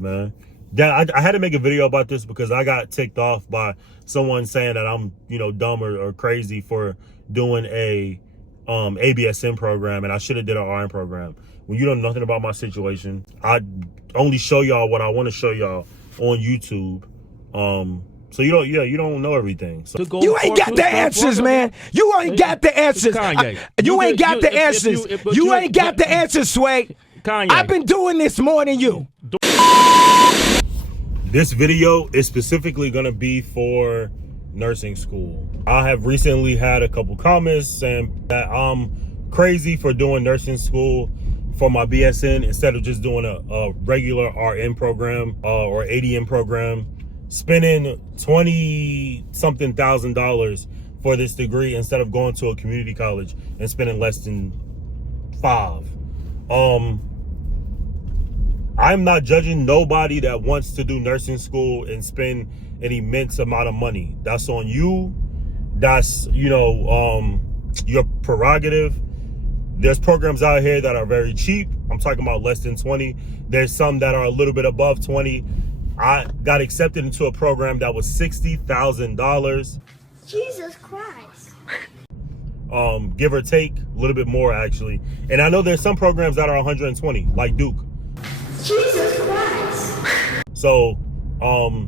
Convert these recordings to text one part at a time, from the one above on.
man. Yeah, I had to make a video about this because I got ticked off by someone saying that I'm, dumb or crazy for doing a ABSN program, and I should have did an RN program. When you know nothing about my situation, I only show y'all what I want to show y'all on YouTube. So you don't know everything. So You ain't got the answers, man. You ain't got the answers. You ain't got the answers. You ain't got the answers, Sway. Kanye. I've been doing this more than you. This video is specifically going to be for nursing school. I have recently had a couple comments saying that I'm crazy for doing nursing school for my BSN instead of just doing a regular RN program or ADN program, spending $20-something thousand for this degree instead of going to a community college and spending less than $5. I'm not judging nobody that wants to do nursing school and spend an immense amount of money. That's on you. That's, your prerogative. There's programs out here that are very cheap. I'm talking about less than 20. There's some that are a little bit above 20. I got accepted into a program that was $60,000. Jesus Christ. Give or take, a little bit more actually. And I know there's some programs that are 120, like Duke. Jesus Christ. So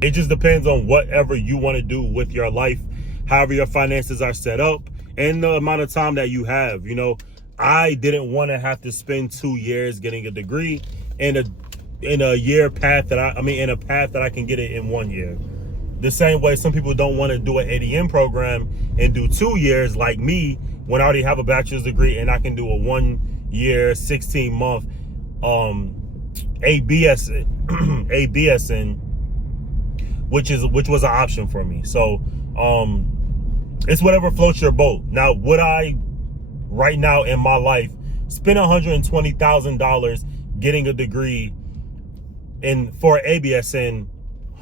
it just depends on whatever you want to do with your life, however your finances are set up, and the amount of time that you have. I didn't want to have to spend 2 years getting a degree in a path that I can get it in 1 year. The same way some people don't want to do an ADN program and do 2 years like me when I already have a bachelor's degree and I can do a 1 year, 16-month ABSN, which was an option for me. So it's whatever floats your boat. Now, would I right now in my life spend $120,000 getting a degree for ABSN?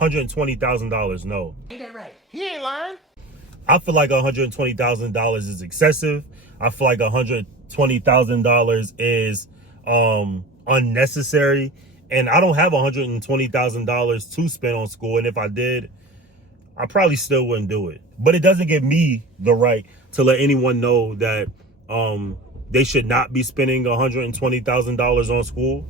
$120,000? No. Ain't that right? He ain't lying. I feel like $120,000 is excessive. I feel like $120,000 is unnecessary, and I don't have $120,000 to spend on school. And if I did, I probably still wouldn't do it. But it doesn't give me the right to let anyone know that they should not be spending $120,000 on school.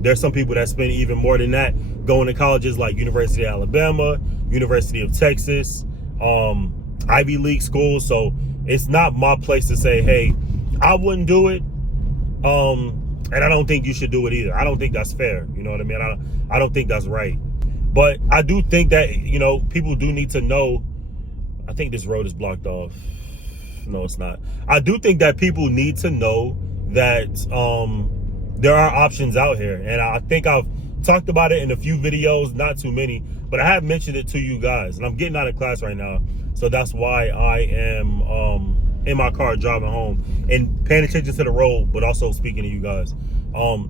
There's some people that spend even more than that going to colleges like University of Alabama, University of Texas, Ivy League schools. So it's not my place to say, hey, I wouldn't do it. And I don't think you should do it either. I don't think that's fair. You know what I mean? I don't think that's right. But I do think that, people do need to know. I think this road is blocked off. No, it's not. I do think that people need to know that there are options out here. And I think I've talked about it in a few videos, not too many, but I have mentioned it to you guys. And I'm getting out of class right now. So that's why I am in my car driving home and paying attention to the road, but also speaking to you guys.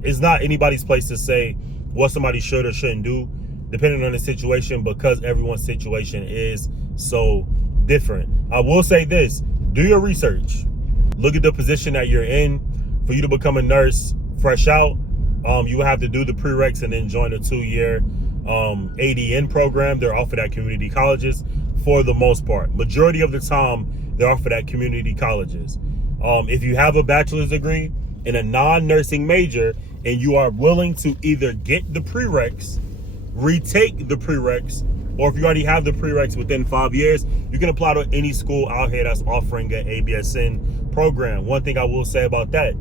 It's not anybody's place to say what somebody should or shouldn't do, depending on the situation, because everyone's situation is so different. I will say this: do your research. Look at the position that you're in. For you to become a nurse fresh out, you will have to do the prereqs and then join a 2-year ADN program. They're offered at community colleges for the most part. Majority of the time, they're offered at community colleges. If you have a bachelor's degree in a non-nursing major and you are willing to either get the prereqs, retake the prereqs, or if you already have the prereqs within 5 years, you can apply to any school out here that's offering an ABSN program. One thing I will say about that,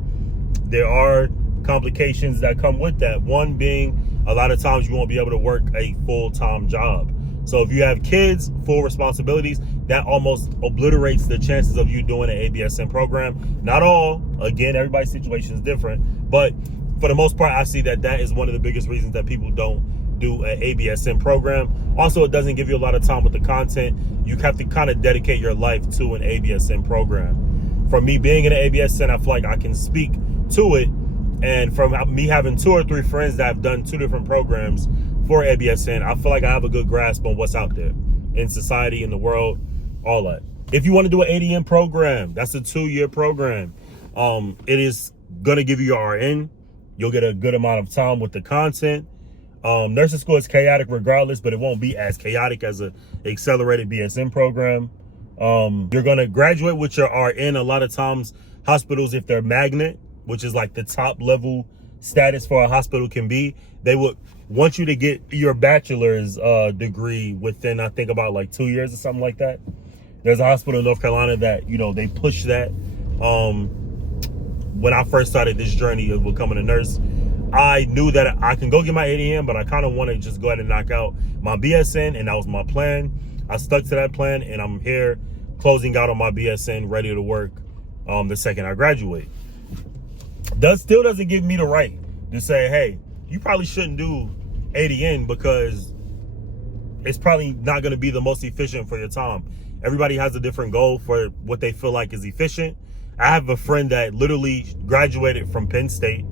there are complications that come with that. One being, a lot of times you won't be able to work a full-time job. So if you have kids, full responsibilities, that almost obliterates the chances of you doing an ABSN program. Not all, again, everybody's situation is different, but for the most part, I see that is one of the biggest reasons that people don't do an ABSN program. Also, it doesn't give you a lot of time with the content. You have to kind of dedicate your life to an ABSN program. For me being in an ABSN, I feel like I can speak to it. And from me having 2 or 3 friends that have done 2 different programs for ABSN, I feel like I have a good grasp on what's out there in society, in the world, all that. If you want to do an ADN program, that's a 2-year program. It is going to give you your RN. You'll get a good amount of time with the content. Nursing school is chaotic regardless, but it won't be as chaotic as a accelerated BSN program. You're going to graduate with your RN. A lot of times hospitals, if they're magnet, which is like the top level status for a hospital can be, they would want you to get your bachelor's degree within, I think, about like 2 years or something like that. There's a hospital in North Carolina that, you know, they push that. When I first started this journey of becoming a nurse, I knew that I can go get my ADN, but I kind of want to just go ahead and knock out my BSN, and that was my plan. I stuck to that plan, and I'm here closing out on my BSN, ready to work the second I graduate. Still doesn't give me the right to say, hey, you probably shouldn't do ADN because it's probably not going to be the most efficient for your time. Everybody has a different goal for what they feel like is efficient. I have a friend that literally graduated from Penn State.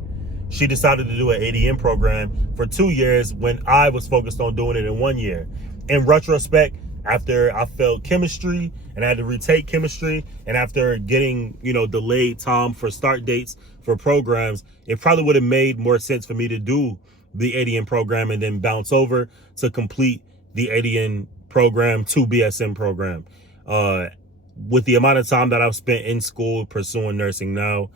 She decided to do an ADN program for 2 years when I was focused on doing it in 1 year. In retrospect, after I failed chemistry and I had to retake chemistry, and after getting, you know, delayed time for start dates for programs, it probably would have made more sense for me to do the ADN program and then bounce over to complete the ADN program to BSN program. With the amount of time that I've spent in school pursuing nursing now,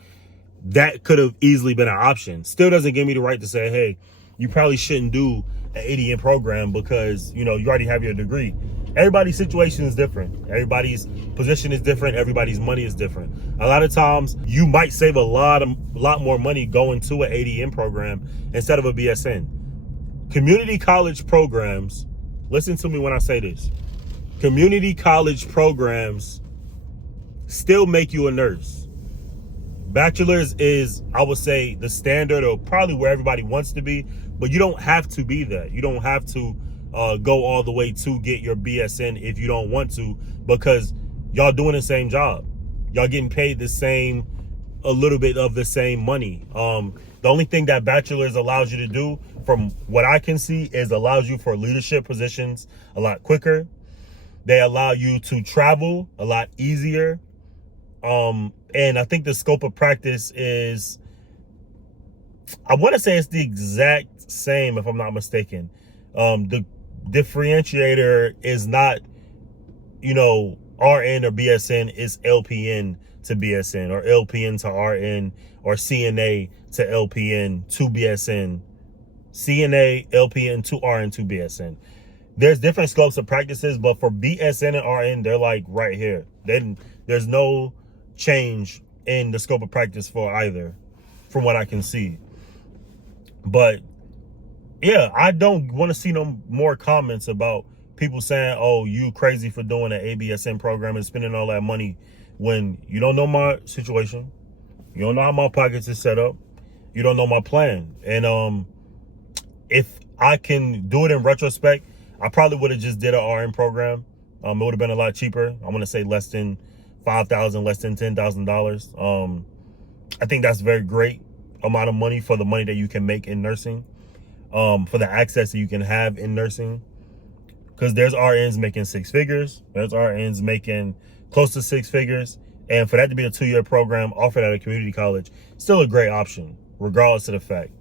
that could have easily been an option. Still doesn't give me the right to say, hey, you probably shouldn't do an ADN program because, you know, you already have your degree. Everybody's situation is different. Everybody's position is different. Everybody's money is different. A lot of times you might save a lot more money going to an ADN program instead of a BSN. Community college programs, listen to me when I say this. Community college programs still make you a nurse. Bachelor's is, I would say, the standard, or probably where everybody wants to be, but you don't have to be that. You don't have to go all the way to get your BSN if you don't want to, because y'all doing the same job. Y'all getting paid the same, a little bit of the same money. The only thing that bachelor's allows you to do, from what I can see, is allows you for leadership positions a lot quicker. They allow you to travel a lot easier. And I think the scope of practice is, I want to say it's the exact same, if I'm not mistaken. The differentiator is not, you know, RN or BSN, is LPN to BSN, or LPN to RN, or CNA to LPN to BSN, CNA, LPN to RN to BSN. There's different scopes of practices, but for BSN and RN, they're like right here. Then there's no change in the scope of practice for either, from what I can see. But yeah, I don't want to see no more comments about people saying, oh, you crazy for doing an ABSN program and spending all that money, when you don't know my situation. You don't know how my pockets is set up. You don't know my plan. And if I can do it in retrospect, I probably would have just did an RN program. It would have been a lot cheaper. I want to say less than $5,000, less than $10,000. I think that's a very great amount of money for the money that you can make in nursing, for the access that you can have in nursing. Because there's RNs making 6 figures. There's RNs making close to 6 figures. And for that to be a 2-year program offered at a community college, still a great option, regardless of the fact.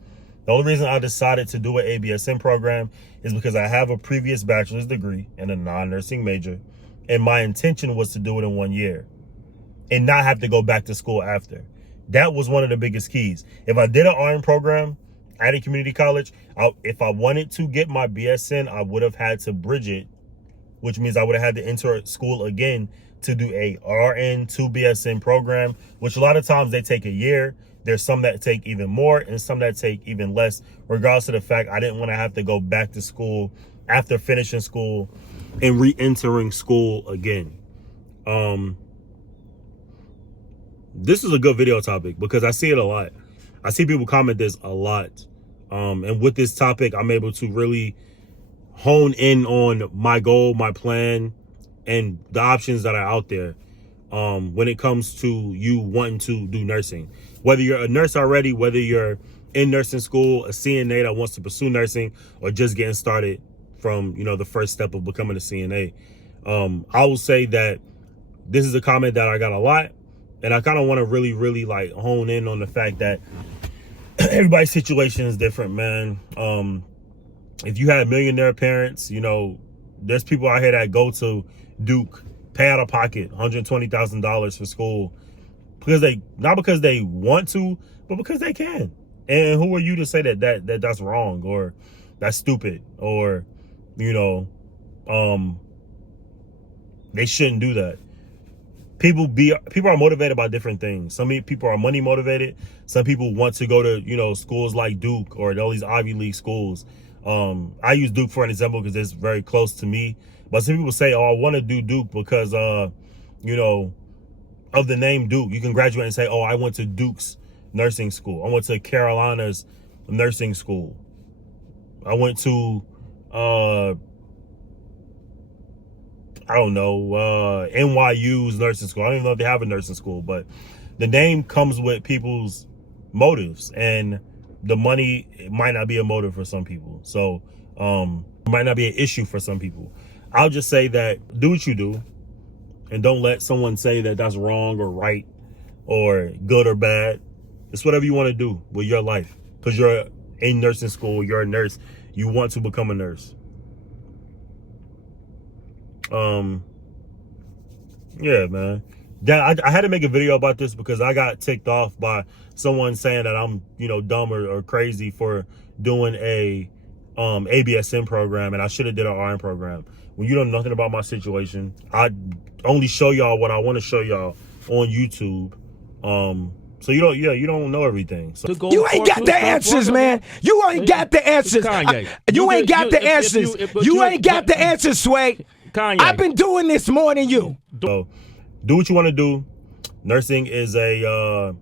The only reason I decided to do an ABSN program is because I have a previous bachelor's degree in a non-nursing major, and my intention was to do it in 1 year and not have to go back to school after. That was one of the biggest keys. If I did an RN program at a community college, if I wanted to get my BSN, I would have had to bridge it, which means I would have had to enter school again to do a RN to BSN program, which a lot of times they take a year. There's some that take even more and some that take even less, regardless of the fact I didn't want to have to go back to school after finishing school and re-entering school again. This is a good video topic because I see it a lot. I see people comment this a lot. And with this topic, I'm able to really hone in on my goal, my plan, and the options that are out there when it comes to you wanting to do nursing. Whether you're a nurse already, whether you're in nursing school, a CNA that wants to pursue nursing, or just getting started from, you know, the first step of becoming a CNA. I will say that this is a comment that I got a lot, and I kind of want to really like hone in on the fact that everybody's situation is different, man. if you had millionaire parents, you know, there's people out here that go to Duke, pay out of pocket $120,000 for school because not because they want to, but because they can. And who are you to say that's wrong or that's stupid or, you know, they shouldn't do that. People are motivated by different things. Some people are money motivated. Some people want to go to, you know, schools like Duke or all these Ivy League schools. I use Duke for an example because it's very close to me. But some people say, oh, I want to do Duke because, you know, of the name Duke. You can graduate and say, oh, I went to Duke's nursing school. I went to Carolina's nursing school. I went to, I don't know, NYU's nursing school. I don't even know if they have a nursing school, but the name comes with people's motives, and the money might not be a motive for some people. So it might not be an issue for some people. I'll just say that do what you do, and don't let someone say that that's wrong or right or good or bad. It's whatever you want to do with your life, because you're in nursing school, you're a nurse, you want to become a nurse. Yeah, man. I had to make a video about this because I got ticked off by someone saying that I'm, you know, dumb or crazy for doing a ABSN program, and I should have did an RN program. When you know nothing about my situation, I only show y'all what I want to show y'all on YouTube. So you don't know everything. So you ain't got the answers, man. You ain't got the answers. You ain't got the answers. You ain't got the answers, Sway. Kanye. I've been doing this more than you. So do what you want to do. Nursing is a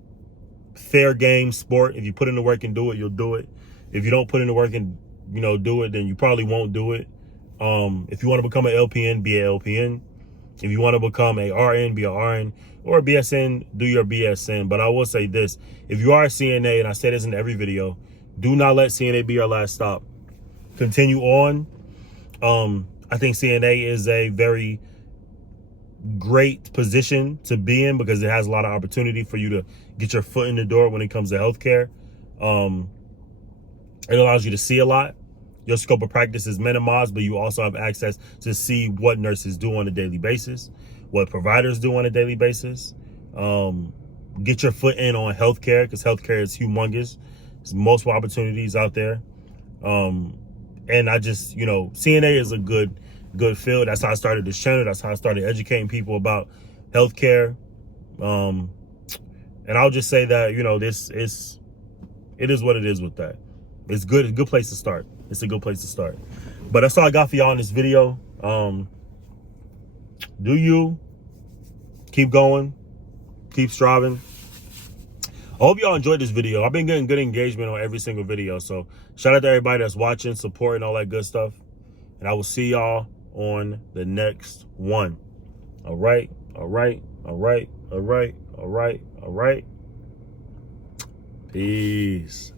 fair game sport. If you put in the work and do it, you'll do it. If you don't put in the work and, you know, do it, then you probably won't do it. If you want to become an LPN, be an LPN. If you want to become a RN, be a RN. Or a BSN, do your BSN. But I will say this. If you are a CNA, and I say this in every video, do not let CNA be your last stop. Continue on. I think CNA is a very great position to be in because it has a lot of opportunity for you to get your foot in the door when it comes to healthcare. It allows you to see a lot. Your scope of practice is minimized, but you also have access to see what nurses do on a daily basis, what providers do on a daily basis. Get your foot in on healthcare because healthcare is humongous. There's multiple opportunities out there. And I just, you know, CNA is a good field. That's how I started this channel. That's how I started educating people about healthcare. And I'll just say that, you know, it is what it is with that. It's good. It's a good place to start. It's a good place to start. But that's all I got for y'all in this video. Do you keep going, keep striving. I hope y'all enjoyed this video. I've been getting good engagement on every single video. So shout out to everybody that's watching, supporting, all that good stuff. And I will see y'all on the next one. All right. Peace.